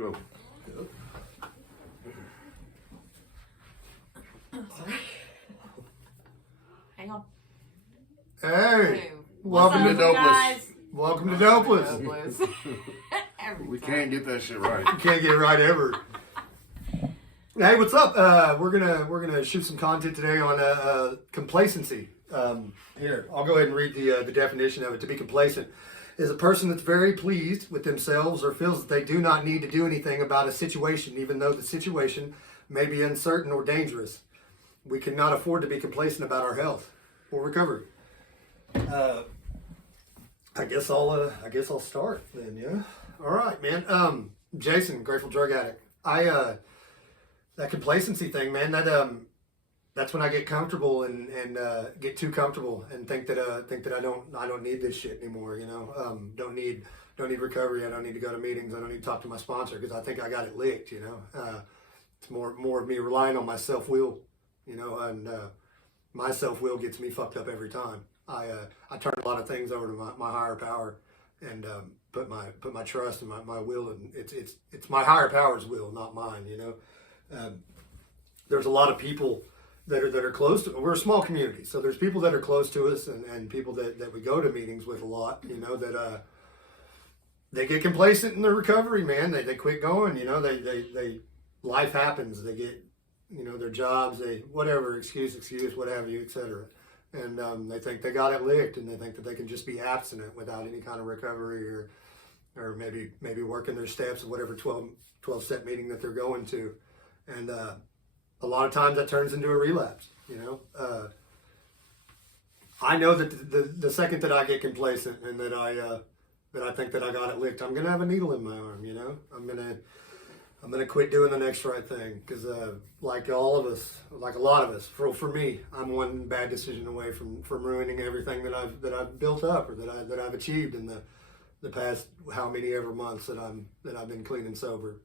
Go. Hang on. Hey, welcome to Dopeless. Welcome to Dopeless. Dopeless. We can't get that shit right. You can't get it right ever. Hey, what's up? We're gonna shoot some content today on complacency. Here, I'll go ahead and read the definition of it. To be complacent is a person that's very pleased with themselves or feels that they do not need to do anything about a situation, even though the situation may be uncertain or dangerous. We cannot afford to be complacent about our health or recovery. I guess I'll start then. Yeah. All right, man. Jason, grateful drug addict. That complacency thing, man. That's when I get comfortable and get too comfortable and think that I don't need this shit anymore. You know, don't need recovery. I don't need to go to meetings. I don't need to talk to my sponsor because I think I got it licked. You know, it's more of me relying on my self will. You know, and my self will gets me fucked up every time. I turn a lot of things over to my higher power and put my trust and my will, and it's my higher power's will, not mine. You know, there's a lot of people that are close to. We're a small community, so there's people that are close to us and people that we go to meetings with a lot. You know, that they get complacent in their recovery, man. They quit going. You know, they life happens. They get, you know, their jobs, they whatever excuse, what have you, etc. And they think they got it licked, and they think that they can just be abstinent without any kind of recovery or maybe working their steps at whatever 12 step meeting that they're going to. And a lot of times that turns into a relapse. You know, I know that the second that I get complacent and that I think that I got it licked, I'm gonna have a needle in my arm. You know, I'm gonna quit doing the next right thing because, like all of us, like a lot of us, for me, I'm one bad decision away from ruining everything that I've built up or that I've achieved in the past how many ever months that I've been clean and sober.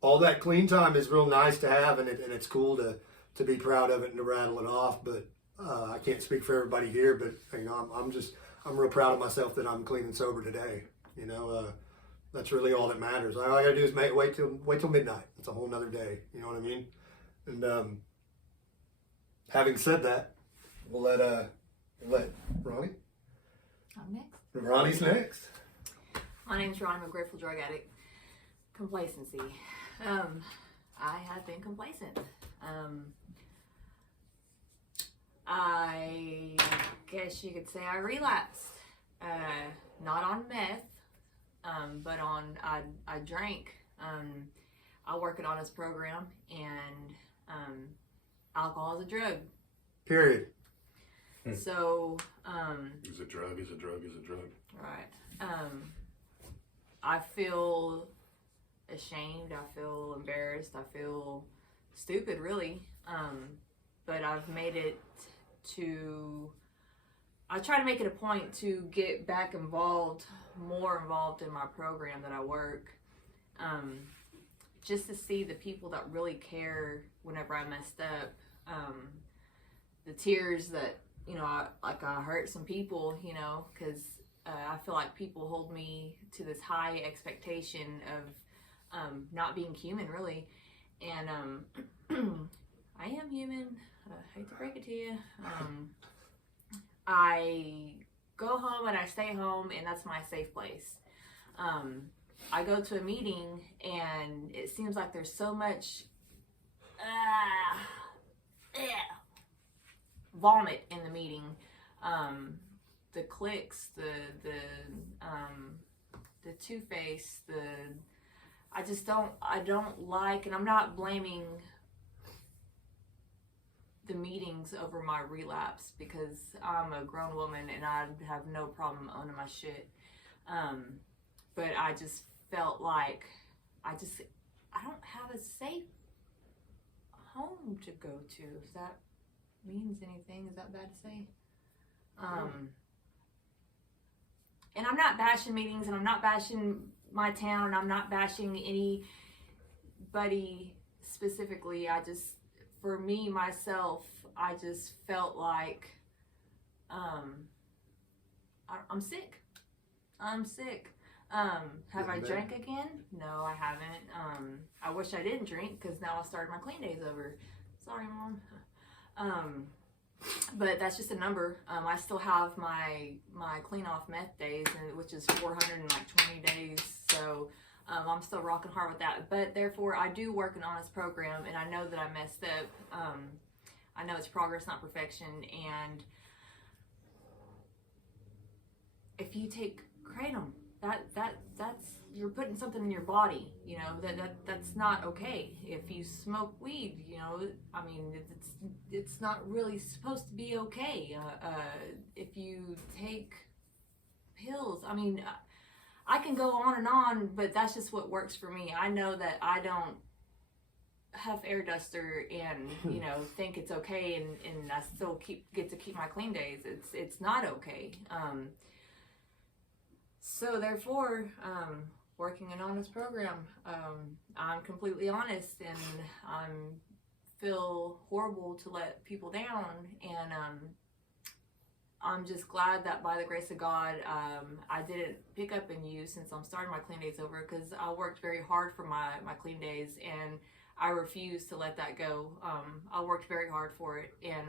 All that clean time is real nice to have, and it's cool to be proud of it and to rattle it off. But I can't speak for everybody here, but you know, I'm real proud of myself that I'm clean and sober today. You know. That's really all that matters. All I gotta do is wait till midnight. It's a whole nother day. You know what I mean? And having said that, we'll let Ronnie. I'm next. Ronnie's next. My name's Ron. I'm a grateful drug addict. Complacency. I have been complacent. I guess you could say I relapsed. Not on meth. But I drank. I work at Honest Program, and alcohol is a drug. Period. So, Is a drug, is a drug, is a drug. right. I feel ashamed. I feel embarrassed. I feel stupid, really. But I've made it to. I try to make it a point to get back more involved in my program that I work, just to see the people that really care whenever I messed up, the tears that, you know, I hurt some people, you know, because I feel like people hold me to this high expectation of not being human, really, and I am human. I hate to break it to you. I go home and I stay home, and that's my safe place. I go to a meeting and it seems like there's so much vomit in the meeting. The clicks, the two-face, I don't like, and I'm not blaming the meetings over my relapse because I'm a grown woman and I have no problem owning my shit. But I just felt like I don't have a safe home to go to. If that means anything, is that bad to say? And I'm not bashing meetings, and I'm not bashing my town, and I'm not bashing anybody specifically. For me, myself, I just felt like I'm sick. Have I drank again? No, I haven't. I wish I didn't drink because now I started my clean days over. Sorry, Mom. But that's just a number. I still have my clean off meth days, which is 420 days. So I'm still rocking hard with that. But therefore, I do work an honest program, and I know that I messed up. I know it's progress, not perfection. And if you take kratom, that's you're putting something in your body, you know, that's not okay. If you smoke weed, you know, I mean, it's not really supposed to be okay. If you take pills, I mean, I can go on and on, but that's just what works for me. I know that I don't huff air duster and, you know, think it's okay, and I still get to keep my clean days. It's not okay. So therefore, working an honest program, I'm completely honest, and I feel horrible to let people down, and I'm just glad that by the grace of God, I didn't pick up and use since I'm starting my clean days over, because I worked very hard for my clean days, and I refuse to let that go. I worked very hard for it, and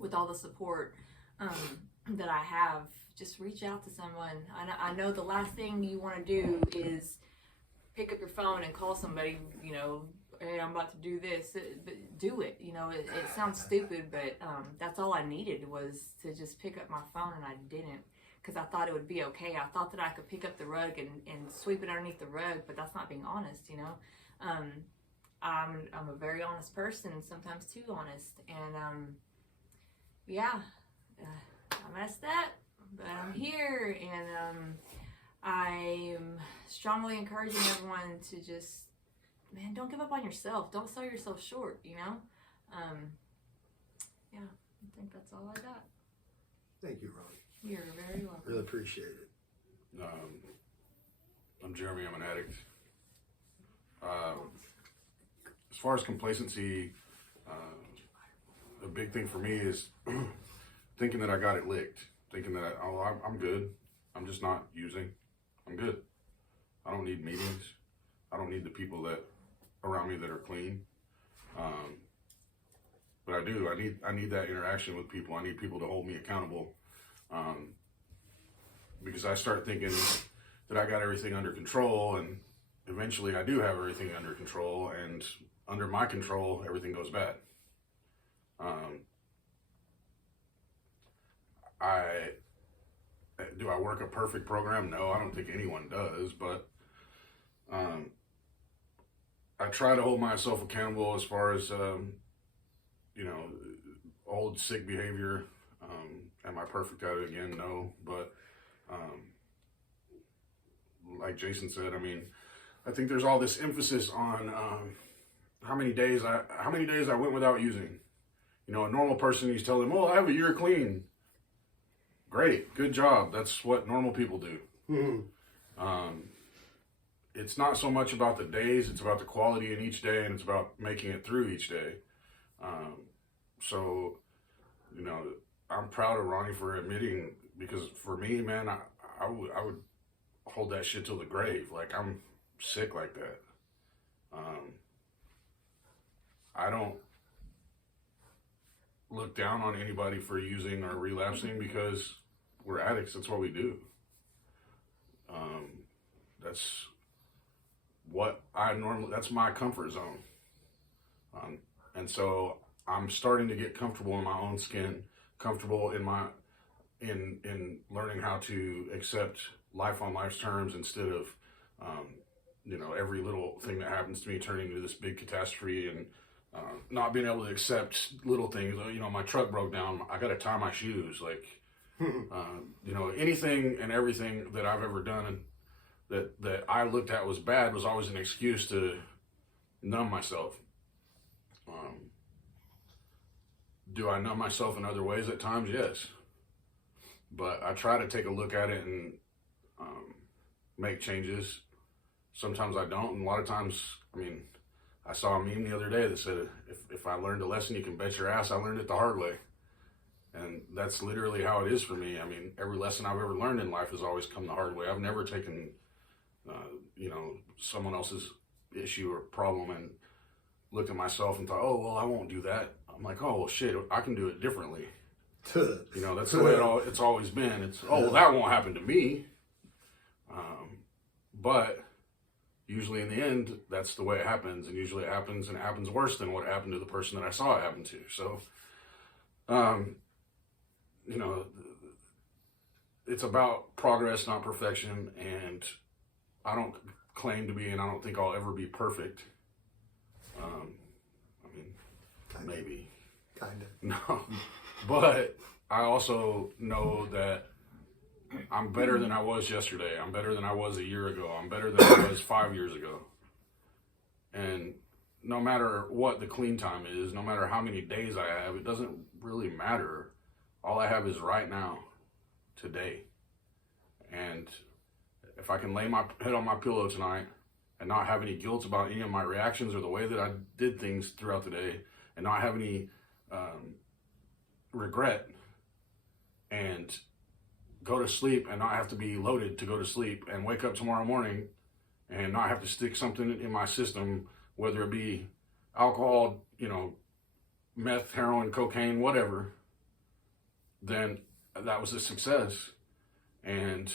with all the support that I have, just reach out to someone. I know the last thing you want to do is pick up your phone and call somebody, you know, hey, I'm about to do this. But do it. You know, it sounds stupid, but that's all I needed was to just pick up my phone, and I didn't, because I thought it would be okay. I thought that I could pick up the rug and sweep it underneath the rug, but that's not being honest, you know. I'm a very honest person, sometimes too honest, and yeah, I messed up. But I'm here, and I'm strongly encouraging everyone to just, man, don't give up on yourself. Don't sell yourself short, you know? Yeah, I think that's all I got. Thank you, Ronnie. You're very welcome. Really appreciate it. I'm Jeremy. I'm an addict. As far as complacency, the big thing for me is thinking that I got it licked. Thinking that, I'm good. I'm just not using. I'm good. I don't need meetings. I don't need the people that around me that are clean. But I do. I need that interaction with people. I need people to hold me accountable. Because I start thinking that I got everything under control, and eventually I do have everything under control, and under my control, everything goes bad. Do I work a perfect program? No, I don't think anyone does, but I try to hold myself accountable as far as, you know, old sick behavior. Am I perfect at it again? No, but like Jason said, I mean, I think there's all this emphasis on how many days I went without using. You know, a normal person, you tell them, "Oh, I have a year clean." Great, good job. That's what normal people do. Mm-hmm. It's not so much about the days, it's about the quality in each day, and it's about making it through each day. So, you know, I'm proud of Ronnie for admitting, because for me, man, I would hold that shit till the grave. Like, I'm sick like that. I don't look down on anybody for using or relapsing, because we're addicts. That's what we do. That's what that's my comfort zone. And so I'm starting to get comfortable in my own skin, comfortable in learning how to accept life on life's terms, instead of, you know, every little thing that happens to me turning into this big catastrophe, and not being able to accept little things. You know, my truck broke down. I got to tie my shoes. Like, you know, anything and everything that I've ever done that I looked at was bad was always an excuse to numb myself. Do I numb myself in other ways at times? Yes. But I try to take a look at it and make changes. Sometimes I don't, and a lot of times, I mean, I saw a meme the other day that said, if I learned a lesson, you can bet your ass I learned it the hard way. And that's literally how it is for me. I mean, every lesson I've ever learned in life has always come the hard way. I've never taken, someone else's issue or problem and looked at myself and thought, oh, well, I won't do that. I'm like, oh, well, shit, I can do it differently. That's the way it's always been. It's, oh, well, that won't happen to me. But usually in the end, that's the way it happens. And usually it happens, and it happens worse than what happened to the person that I saw it happen to. So, it's about progress, not perfection. And I don't claim to be, and I don't think I'll ever be perfect. Maybe. Kind of. No. But I also know that I'm better than I was yesterday. I'm better than I was a year ago. I'm better than I was 5 years ago. And no matter what the clean time is, no matter how many days I have, it doesn't really matter. All I have is right now, today. And if I can lay my head on my pillow tonight and not have any guilt about any of my reactions or the way that I did things throughout the day, and not have any regret, and go to sleep and not have to be loaded to go to sleep, and wake up tomorrow morning and not have to stick something in my system, whether it be alcohol, meth, heroin, cocaine, whatever, then that was a success. And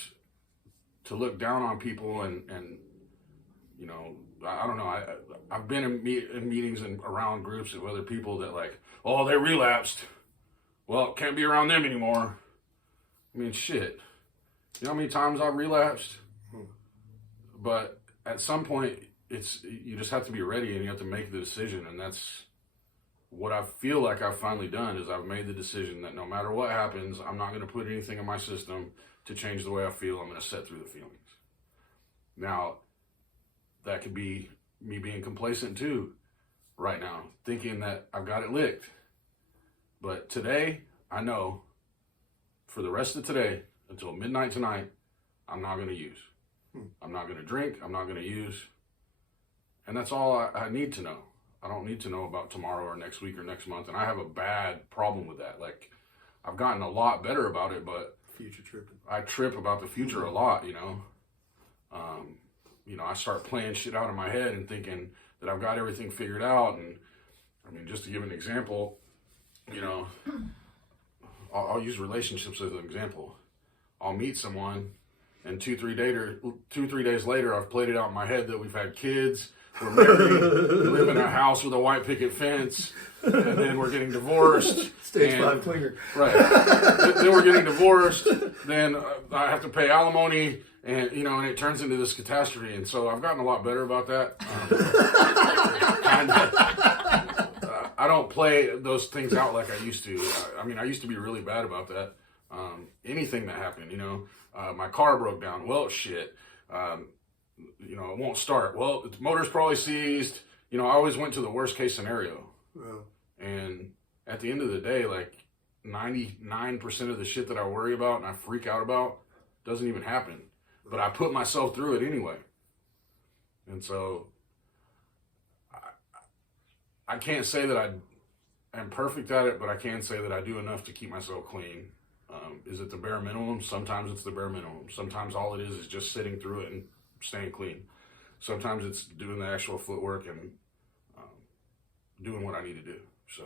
to look down on people and I don't know, I've been in meetings and around groups of other people that like, oh, they relapsed. Well, can't be around them anymore. I mean, shit. You know how many times I've relapsed? But at some point, you just have to be ready and you have to make the decision. And that's what I feel like I've finally done, is I've made the decision that no matter what happens, I'm not going to put anything in my system to change the way I feel. I'm going to set through the feelings. Now, that could be me being complacent too, right now, thinking that I've got it licked. But today, I know for the rest of today, until midnight tonight, I'm not going to use. I'm not going to drink. I'm not going to use. And that's all I need to know. I don't need to know about tomorrow or next week or next month. And I have a bad problem with that. Like, I've gotten a lot better about it, but future tripping. I trip about the future a lot, I start playing shit out in my head and thinking that I've got everything figured out. And I mean, just to give an example, I'll use relationships as an example. I'll meet someone, and 2-3 days later, I've played it out in my head that we've had kids, we're married, we live in a house with a white picket fence, and then we're getting divorced. Stage 5 clinger. Right. Then we're getting divorced. Then I have to pay alimony, and and it turns into this catastrophe. And so I've gotten a lot better about that. I don't play those things out like I used to. I used to be really bad about that. Anything that happened, my car broke down. Well, shit. It won't start. Well, the motor's probably seized. I always went to the worst case scenario. Wow. And at the end of the day, like 99% of the shit that I worry about and I freak out about doesn't even happen. But I put myself through it anyway. And so I can't say that I am perfect at it, but I can say that I do enough to keep myself clean. Is it the bare minimum? Sometimes it's the bare minimum. Sometimes all it is just sitting through it and staying clean. Sometimes it's doing the actual footwork and doing what I need to do. So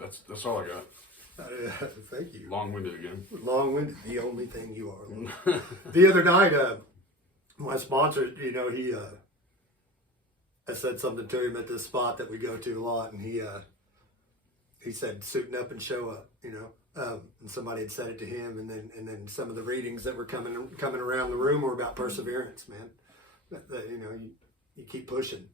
that's all I got. Thank you. Long-winded again. Long-winded, the only thing you are. The other night, my sponsor, I said something to him at this spot that we go to a lot, and he said, suiting up and show up, and somebody had said it to him, and then some of the readings that were coming around the room were about perseverance, man. That you keep pushing,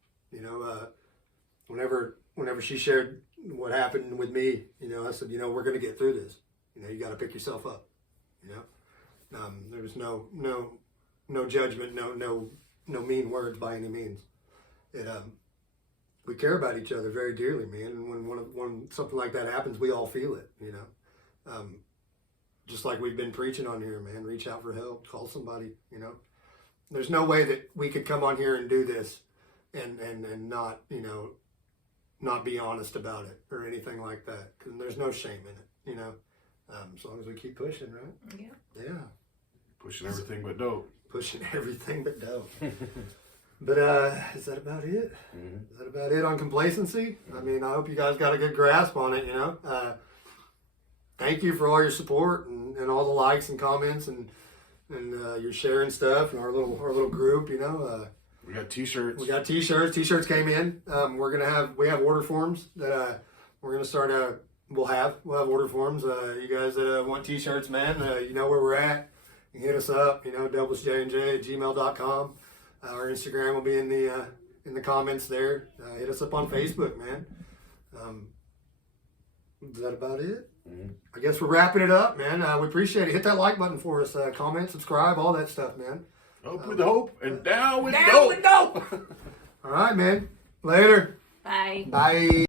whenever she shared what happened with me, I said, we're going to get through this. You got to pick yourself up. There was no judgment, no mean words by any means. We care about each other very dearly, man. And when something like that happens, we all feel it. Just like we've been preaching on here, man. Reach out for help. Call somebody. There's no way that we could come on here and do this and not not be honest about it or anything like that, because there's no shame in it. As long as we keep pushing, right? Yeah. Yeah. Pushing everything but dope. Pushing everything but dope. But is that about it? Mm-hmm. Is that about it on complacency? I mean, I hope you guys got a good grasp on it, Thank you for all your support and all the likes and comments and your sharing stuff and our little group, We got t-shirts. We got t-shirts. T-shirts came in. We have order forms that we're gonna start. We'll have order forms. You guys that want t-shirts, man, you know where we're at. You can hit us up. dopelessjandj@gmail.com. Our Instagram will be in the comments there. Hit us up on Facebook, man. Is that about it? Mm-hmm. I guess we're wrapping it up, man. We appreciate it. Hit that like button for us. Comment, subscribe, all that stuff, man. Up with hope and down with Down dope. with dope. All right, man. Later. Bye. Bye.